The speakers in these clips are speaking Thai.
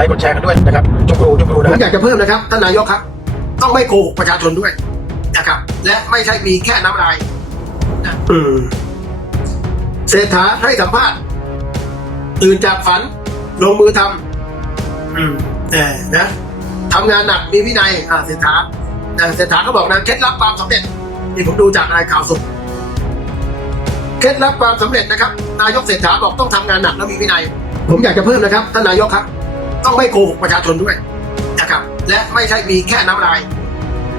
ลค์กดแชร์กันด้วยนะครับจุกรูจุกรูนะมอยากจะเพิ่มนะครับท่านนายกครับ ต้องไม่โกหกประชาชนด้วยนะครับ และไม่ใช่มีแค่น้ำลายนะอืมเศรษฐาให้สัมภาษณ์ตื่นจากฝัน ลงมือทำอืมเออนะทำงานหนักมีวินัยอ่าเศรษฐานะเศรษฐาก็บอกนะเคล็ดลับความสำเร็จนี่ผมดูจากรายข่าวสดเคล็ดลับความสำเร็จนะครับ นายกเศรษฐาบอกต้องทำงานหนักแล้วมีวินัย ผมอยากจะเพิ่มนะครับท่านนายกครับ ต้องไม่โกหกประชาชนด้วยนะครับและไม่ใช่มีแค่น้ำลาย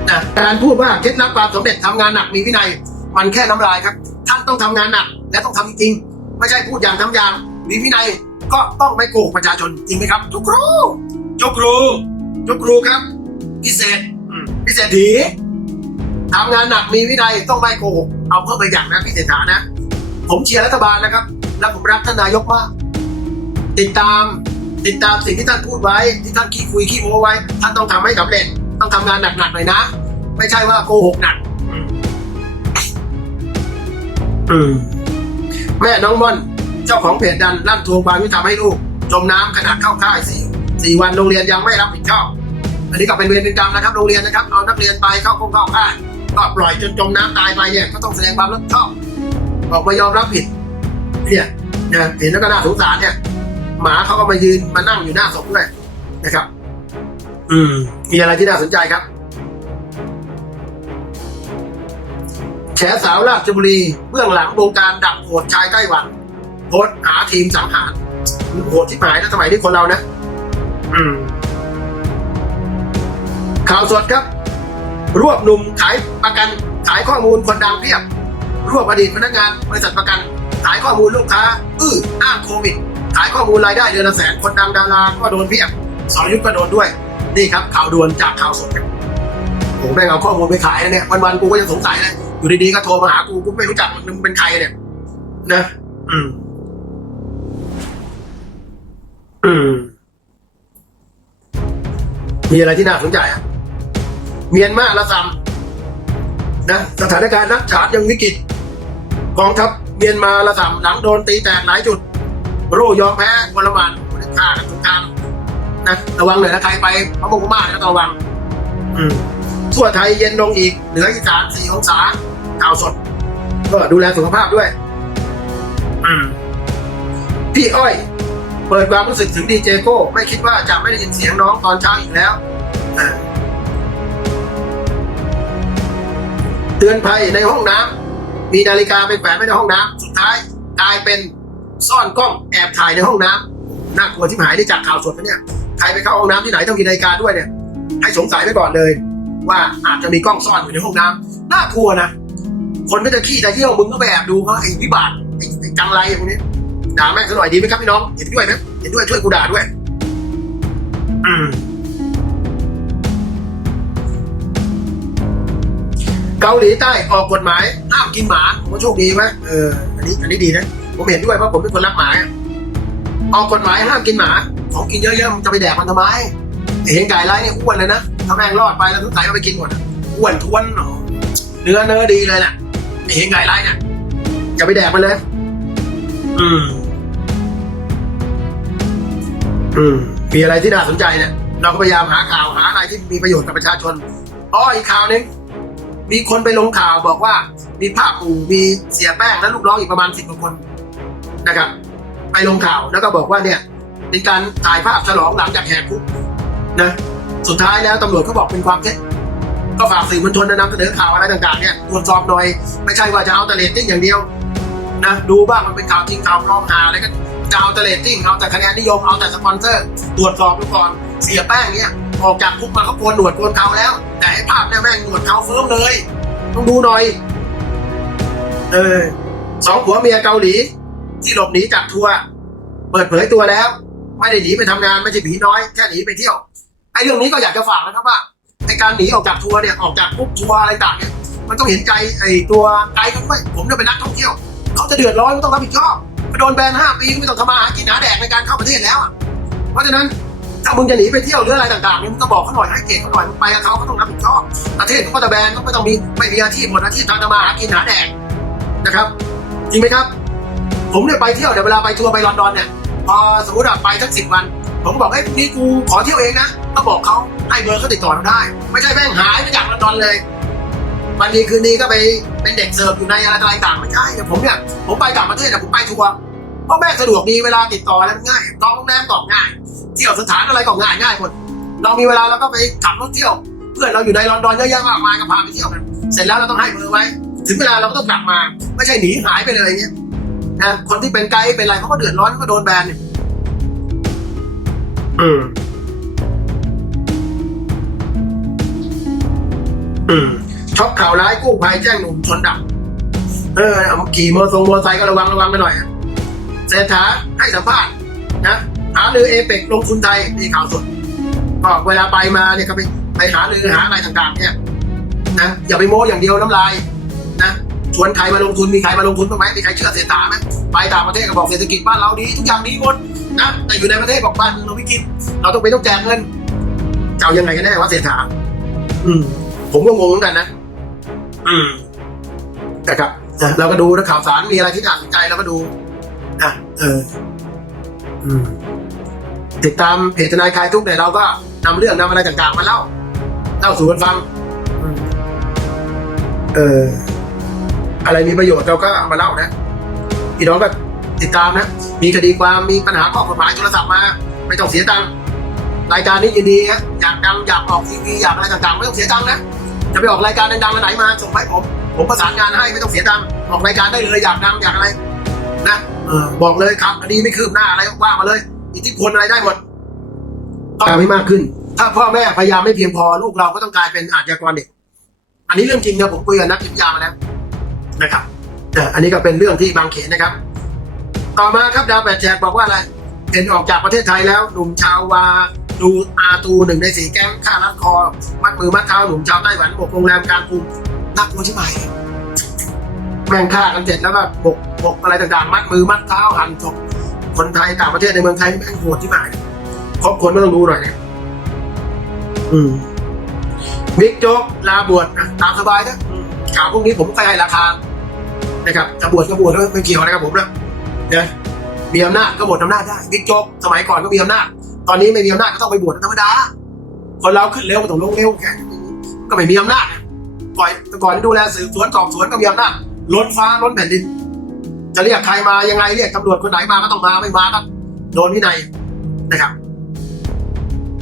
นะการพูดว่าเคล็ดลับความสำเร็จทำงานหนักมีวินัย มันแค่น้ำลายครับ ท่านต้องทำงานหนักและต้องทำจริงๆไม่ใช่พูดอย่างทำอย่างมีวินัยก็ต้องไม่โกหกประชาชนจริงไหมครับจุกครูจุกครูจุกครูครับ พิเศษพิเศษถีทำงานหนักมีวินัยต้องไม่โกหกเอาเพิ่มไปอย่างนะพิเศษฐานะ ผมเชียร์รัฐบาลนะครับ และผมรักท่านนายกมากติดตาม ติดตามสิ่งที่ท่านพูดไว้ ที่ท่านขี้คุยขี้โม้ไว้ ท่านต้องทำให้สำเร็จ ต้องทำงานหนักๆหน่อยนะ ไม่ใช่ว่าโกหกหนักอืมแม่น้องม่อน เจ้าของเพจดันลั่นทวงความยุติธรรมให้ลูก จมน้ำขนาดเข้าค่ายสี่สี่วันโรงเรียนยังไม่รับผิดชอบ อันนี้ก็เป็นเวรเป็นกรรมนะครับ โรงเรียนนะครับ เอานักเรียนไปเข้าคงเข้าค่ายก็ปล่อยจนจมน้ำตายไปเนี่ยก็ต้องแสดงความรับผิดชอบออกมายอมรับผิด เนี่ยเนะเห็นแล้วก็น่าสงสารเนี่ย หมาเขาก็มายืนมานั่งอยู่หน้าศพด้วยนะครับ อืม มีอะไรที่น่าสนใจครับแฉสาวราชบุรีเบื้องหลังวงการดักโหดชายไต้หวันโพสหาทีมสังหารโหดที่หายนะสมัยนี้คนเรานะ อืม ข่าวสดครับ รวบหนุ่มขายประกันขายข้อมูลคนดังเพียบ รวบอดีตพนักงานบริษัทประกัน ขายข้อมูลลูกค้า อื้ออ้างโควิด ขายข้อมูลรายได้เดือนละแสนคนดังดาราก็โดนเพียบสรยุทธ์ก็โดนด้วย นี่ครับข่าวด่วนจากข่าวสดครับผมได้เอาข้อมูลไปขายนะเนี่ยวันๆกูก็ยังสงสัยเลยอยู่ดีๆก็โทรมาหากูกูไม่รู้จักมึงเป็นใครเนี่ย นะ อืม อืมมีอะไรที่น่าสนใจอะเมียนมาละซัมนะสถานการณ์นักฉาดยังวิกฤตกองทัพเมียนมาละสามหลังโดนตีแตกหลายจุด โรยอมแพ้วันละวันฆ่ากันทุกทางนะระวังหน่อยนะใครไปพระมงกุมาก็ต้องระวัง อืมทั่วไทยเย็นลงอีกเหนืออีสานสี่องศาข่าวสด ก็ดูแลสุขภาพด้วย อืมพี่อ้อย เปิดความรู้สึกถึงดีเจโก้ ไม่คิดว่าจะไม่ได้ยินเสียงน้องตอนเช้าอีกแล้วเตือนภัยในห้องน้ำมีนาฬิกาไปแฝงไว้ในห้องน้ำสุดท้ายกลายเป็น ซ่อนกล้องแอบถ่ายในห้องน้ำน่ากลัวที่หายได้จากข่าวสดนะเนี่ยใครไปเข้าห้องน้ำที่ไหนต้องมีนาฬิกาด้วยเนี่ย ให้สงสัยไว้ก่อนเลย ว่าอาจจะมีกล้องซ่อนอยู่ในห้องน้ำน่ากลัวนะคนก็จะขี้จะเยี่ยวมึงก็ไปแอบดูเขาไอ้วิบากไอ้จังไรพวกนี้ด่าแม่งสักหน่อยดีไหมครับพี่น้องเห็นด้วยไหมเห็นด้วยช่วยกูด่าด้วยอืมเกาหลีใต้ออกกฎหมายห้ามกินหมาผมว่าโชคดีไหมเอออันนี้อันนี้ดีนะ ผมเห็นด้วยเพราะผมเป็นคนรักหมาออกกฎหมายห้ามกินหมาของกินเยอะๆมันจะไปแดกมันทำไมเห็นไก่ไร้เนี่ยอ้วนเลยนะถ้าแม่งรอดไปแล้วทุกสายเอาไปกินหมดอ้วนท้วนเนื้อเนื้อดีเลยน่ะเห็นไก่ไร้เนี่ยจะไปแดกมันเลย อืม อืมมีอะไรที่น่าสนใจเนี่ยเราก็พยายามหาข่าวหาอะไรที่มีประโยชน์กับประชาชนอ๋ออีกข่าวหนึงมีคนไปลงข่าวบอกว่า มีภาพหมู่มีเสียแป้งและลูกน้องอีกประมาณสิบกว่าคน นะครับ ไปลงข่าวแล้วก็บอกว่าเนี่ยเป็นการถ่ายภาพฉลองหลังจากแหกคุกนะสุดท้ายแล้วตำรวจเขาบอกเป็นความเท็จก็ฝากสื่อมวลชนนะนำเสนอข่าวอะไรต่างๆเนี่ยตรวจสอบหน่อยไม่ใช่ว่าจะเอาแต่เรตติ้งอย่างเดียวนะดูบ้างมันเป็นข่าวจริงข่าวปลอมหาอะไรก็จะเอาแต่เรตติ้งเอาแต่คะแนนนิยมเอาแต่สปอนเซอร์ตรวจสอบดูก่อนเสียแป้งเนี่ยออกจากคุกมาเขาโกนหนวดโกนเขาแล้ว แต่ไอ้ภาพเนี่ยแม่งหนวดเขาเฟิร์มเลย ต้องดูหน่อย เออสองผัวเมียเกาหลี ที่หลบหนีจากทัวร์เปิดเผยตัวแล้ว ไม่ได้หนีไปทำงานไม่ใช่ผีน้อยแค่หนีไปเที่ยวไอ้เรื่องนี้ก็อยากจะฝากนะครับว่าไอ้การหนีออกจากทัวร์เนี่ยออกจากคุกทัวร์อะไรต่างเนี่ยมันต้องเห็นใจไอ้ตัวไกด์เขาด้วยผมเนี่ยเป็นนักท่องเที่ยวเขาจะเดือดร้อนก็ต้องรับผิดชอบโดนแบนห้าปีไม่ต้องทำมาหากินหาแดกในการเข้าประเทศแล้วอะเพราะฉะนั้นถ้ามึงจะหนีไปเที่ยวหรืออะไรต่างๆเนี่ยมึงก็บอกเขาหน่อยให้เกียรติเขาหน่อยมึงไปกับเขาเขาต้องรับผิดชอบประเทศเขาก็จะแบนเขาไม่ต้องมีไม่มีอาชีพหมดอาชีพทางทำมาหากินหาแดกนะครับจริงไหมครับ ผมเนี่ยไปเที่ยวเดี๋ยวเวลาไปทัวร์ไปลอนดอนเนี่ยพอสมมติว่าไปสักสิบวัน ผมบอกเอ้ยพรุ่งนี้กูขอเที่ยวเองนะก็บอกเขาให้เบอร์เขาติดต่อเราได้ ไม่ใช่แม่งหายไปจากลอนดอนเลยวันดีคืนดีก็ไปเป็นเด็กเสิร์ฟอยู่ในอะไรต่างไม่ใช่แต่ผมเนี่ยผมไปต่างประเทศแต่ผมไปทัวร์เพราะแม่สะดวกดีเวลาติดต่ออะไรง่ายจองโรงแรมก็ง่าย เที่ยวสถานอะไรก็ง่ายง่ายหมดเรามีเวลาเราก็ไปขับรถเที่ยว เพื่อนเราอยู่ในลอนดอนเยอะแยะมากมายก็พาไปเที่ยวกันเสร็จแล้วเราต้องให้เบอร์ไว้ ถึงเวลาเราก็ต้องกลับมา ไม่ใช่หนีหายไปเลยอย่างเงี้ย นะคนที่เป็นไกด์เป็นอะไรเขาก็เดือดร้อนเขาก็โดนแบนเนี่ยอืมอืมช็อกข่าวร้ายกู้ภัยแจ้งหนุ่มชนดับ เออเอาขี่มอเตอร์ไซค์มอเตอร์ไซค์ก็ระวังระวังไปหน่อยอะเศรษฐาให้สัมภาษณ์นะหารือเอเปกลงทุนไทยนี่ข่าวสดก็เวลาไปมาเนี่ยก็ไปไปหารือหาอะไรต่างๆ เนี่ยนะอย่าไปโม้อย่างเดียวน้ำลายนะ ชวนใครมาลงทุนมีใครมาลงทุนบ้างไหมมีใครเชื่อเศรษฐาไหมไปต่างประเทศก็บอกเศรษฐกิจบ้านเราดีทุกอย่างดีหมดนะแต่อยู่ในประเทศบอกบ้านเราวิกฤตเราต้องไปต้องแจกเงินจะเอายังไงกันแน่วะเศรษฐาอืม ผมก็งงเหมือนกันนะอืมนะครับเราก็ดูนะข่าวสารมีอะไรที่น่าสนใจเราก็ดูนะเออ อืม ติดตามเพจทนายคลายทุกข์เนี่ยเราก็นำเรื่องนำอะไรต่างๆมาเล่าเล่าสู่กันฟัง เออ อะไรมีประโยชน์เราก็เอามาเล่านะพี่น้องก็ติดตามนะ มีคดีความมีปัญหาข้อกฎหมายโทรศัพท์มาไม่ต้องเสียตังค์รายการนี้ยินดีฮะอยากดังอยากออกทีวีอยากอะไรต่างๆไม่ต้องเสียตังค์นะจะไปออกรายการดังๆอันไหนมาส่งมาให้ผมผมประสานงานให้ไม่ต้องเสียตังค์ออกรายการได้เลยอยากดังอยากอะไรนะเออบอกเลยครับคดีไม่คืบหน้าอะไรว่ามาเลย อิทธิพลอะไรได้หมดต้องการให้มากขึ้น ถ้าพ่อแม่พยายามไม่เพียงพอลูกเราก็ต้องกลายเป็นอาชญากรเด็กอันนี้เรื่องจริงนะผมคุยกับนักจิตวิทยามาแล้ว นะครับแต่อันนี้ก็เป็นเรื่องที่บางเขนนะครับ ต่อมาครับดาวแปดแฉกบอกว่าอะไรเห็นออกจากประเทศไทยแล้วหนุ่มชาววาดูอาตูหนึ่งในสี่แก๊งฆ่ารัดคอ มัดมือมัดเท้าหนุ่มชาวไต้หวันบุกโรงแรมกางกรุงน่ากลัวที่ไหนแม่งฆ่ากันเสร็จแล้วก็บกบกอะไรต่างๆ มัดมือมัดเท้าหันศพคนไทยต่างประเทศในเมืองไทยแม่งโหดที่ไหนครบคนไม่ต้องดูหน่อยเนี่ยอืมบิ๊กโจ๊กลาบวชนะตามสบายนะ ข่าวพวกนี้ผมก็ให้ราคานะครับจะบวชก็บวชไม่เกี่ยวอะไรกับผมนะเนี่ยมีอำนาจก็บวชอำนาจได้บิ๊กโจ๊กสมัยก่อนก็มีอำนาจตอนนี้ไม่มีอำนาจก็ต้องไปบวชธรรมดาคนเราขึ้นเร็วก็ต้องลงเร็วแค่ก็ไม่มีอำนาจก่อนแต่ก่อนดูแลสืบสวนสอบสวนก็มีอำนาจล้นฟ้าล้นแผ่นดินจะเรียกใครมายังไงเรียกตำรวจคนไหนมาก็ต้องมาไม่มาก็โดนวินัยนะครับ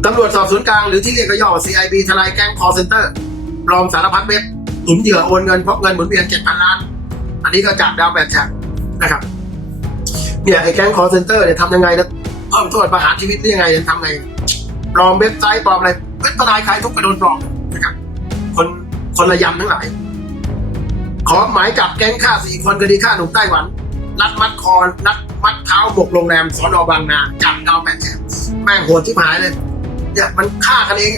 ตำรวจสอบสวนกลางหรือที่เรียกย่อว่า CIB ทลายแก๊ง call center ปลอมสารพัดเว็บ หนุนเหยื่อโอนเงินเพราะเงินหมุนเวียนเจ็ดพันล้าน อันนี้ก็จับดาวแปดแฉกนะครับ เนี่ยไอ้แก๊ง call center เนี่ยทำยังไงนะเพิ่มโทษประหารชีวิตหรือยังไงเนี่ยทำไงปลอมเว็บไซต์ปลอมอะไรเว็บทนายคลายทุกข์กระโดนปลอมนะครับ คนคนระยำทั้งหลาย ขอหมายจับแก๊งฆ่าสี่คนคดีฆ่าหนุ่มไต้หวันนัดมัดคอนัดมัดเท้าบกโรงแรมสอนอบางนาจับดาวแปดแฉกแม่งโหดที่หายเลยเนี่ยมันฆ่ากันเอง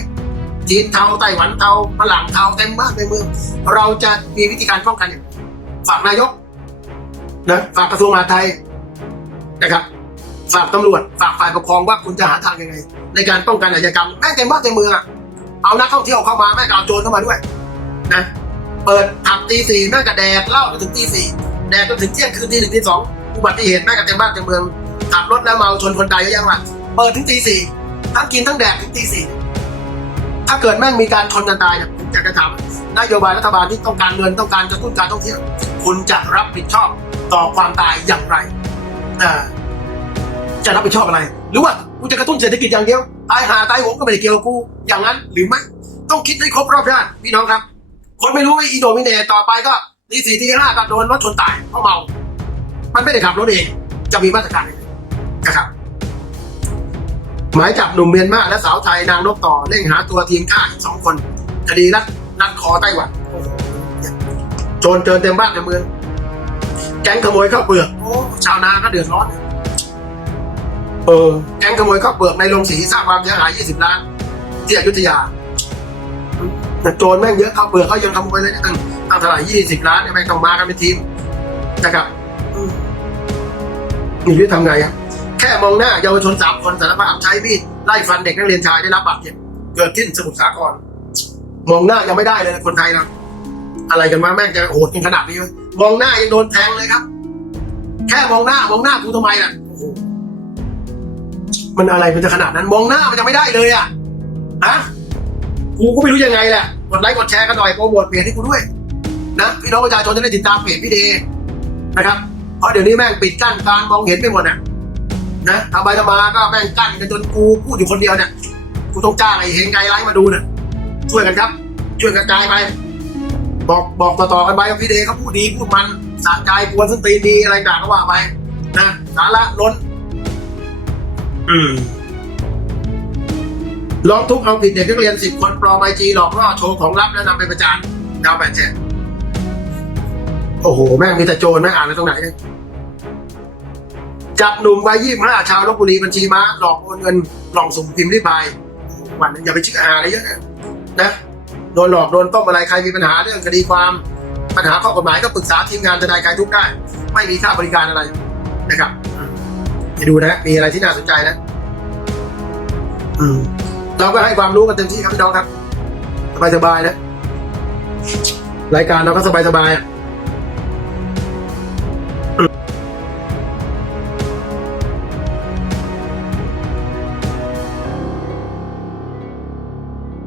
จีนเทาไต้หวันเทาฝรั่งเทาเต็มบ้านเต็มเมือง เราจะมีวิธีการป้องกันอย่างฝากนายกนะฝากกระทรวงมหาดไทยนะครับฝากตำรวจฝากฝ่ายปกครองว่าคุณจะหาทางยังไง ในการป้องกันอาชญากรรมแม่งเต็มบ้านเต็มเมืองอะเอานักท่องเที่ยวเข้ามาแม่งเอาโจรเข้ามาด้วยนะเปิดผับตีสี่แม่งกระแดกเหล้าจนถึงตีสี่แดกจนถึงเที่ยงคืนตีหนึ่งตีสองอุบัติเหตุแม่งกันเต็มบ้านเต็มเมืองขับรถแล้วเมาชนคนตายเยอะแยะมากเปิดถึงตีสี่ทั้งกินทั้งแดกถึงตีสี่ ถ้าเกิดแม่งมีการชนกันตายเนี่ยผมอยากจะถามนโยบายรัฐบาลที่ต้องการเงินต้องการกระตุ้นการท่องเที่ยวคุณจะรับผิดชอบต่อความตายอย่างไรจะรับผิดชอบอะไร หรือว่ากูจะกระตุ้นเศรษฐกิจอย่างเดียวตายหาตายโหงก็ไม่ได้เกี่ยวกับกูอย่างนั้นหรือไม่ต้องคิดให้ครบรอบด้านพี่น้องครับ คนไม่รู้ว่าอีโดมิเนตต่อไปก็ตีสี่ตีห้าก็โดนรถชนตายเพราะเมา มันไม่ได้ขับรถเองจะมีมาตรการ หมายจับหนุ่มเมียนมาและสาวไทยนางนกต่อเร่งหาตัวทีมฆ่าอีกสองคนคดีรัดนัดคอไต้หวันโอ้โหโจรเจอเต็มบ้านเต็มเมือง แก๊งขโมยข้าวเปลือกโอ้ชาวนาก็เดือดร้อน เออ แก๊งขโมยข้าวเปลือกในโรงสีสร้างความเสียหาย 20 ล้าน ที่อยุธยาแต่โจรแม่งเยอะข้าวเปลือกเขายังขโมยเลยนะตั้งตั้งเท่าไหร่20 ล้านเนี่ยแม่งต้องมากันเป็นทีมนะครับอืมนี่จะทำไงอะ แค่มองหน้าเยาวชนสามคนสารภาพใช้มีดไล่ฟันเด็กนักเรียนชายได้รับบาดเจ็บเกิดขึ้นสมุทรสาครมองหน้ายังไม่ได้เลยคนไทยนะอะไรกันมาแม่งจะโหดกันขนาดนี้มองหน้ายังโดนแทงเลยครับ แค่มองหน้ามองหน้ากูทำไมล่ะมันอะไรมันจะขนาดนั้น มองหน้ามันจะไม่ได้เลยอะฮะกูก็ไม่รู้ยังไงแหละกดไลค์กดแชร์กันหน่อยโปรโมทเพจให้กูด้วย นะพี่น้องประชาชนจะได้ติดตามเพจพี่เดนะครับเพราะเดี๋ยวนี้แม่งปิดกั้นการมองเห็นไปหมดอะ นะทำไปทำมาก็แม่งกั้นกันจนกูพูดอยู่คนเดียวเนี่ย กูต้องจ้างไอ้เฮงไกไลฟ์มาดูเนี่ยช่วยกันครับ ช่วยกระจายไป บอกบอกต่อๆกันไปพี่เดเขาพูดดีพูดมันสะใจกวนส้นตีนดีอะไรต่างก็ว่าไปนะสาระล้น อืมลองทุกเอาผิดเด็กนักเรียนสิบคนปลอมไอจีหลอกล่อโชว์ของลับแล้วนำไปประจานดาวแปดแฉกโอ้โห แม่งมีแต่โจรแม่งอ่านเลยตรงไหนเนี่ย จับหนุ่มวัยยี่สิบห้าชาวลบบุรีบัญชีม้าหลอกโอนเงินกล่องสุ่มพิมพ์ริพายวันนึงอย่าไปเชื่ออะไรเยอะนะนะโดนหลอกโดนต้มอะไรใครมีปัญหาเรื่องคดีความปัญหาข้อกฎหมายก็ปรึกษาทีมงานทนายคลายทุกได้ ไม่มีค่าบริการอะไรนะครับไปดูนะมีอะไรที่น่าสนใจนะ อืม เราก็ให้ความรู้กันเต็มที่ครับพี่น้องครับ สบายๆนะ รายการเราก็สบายๆอะ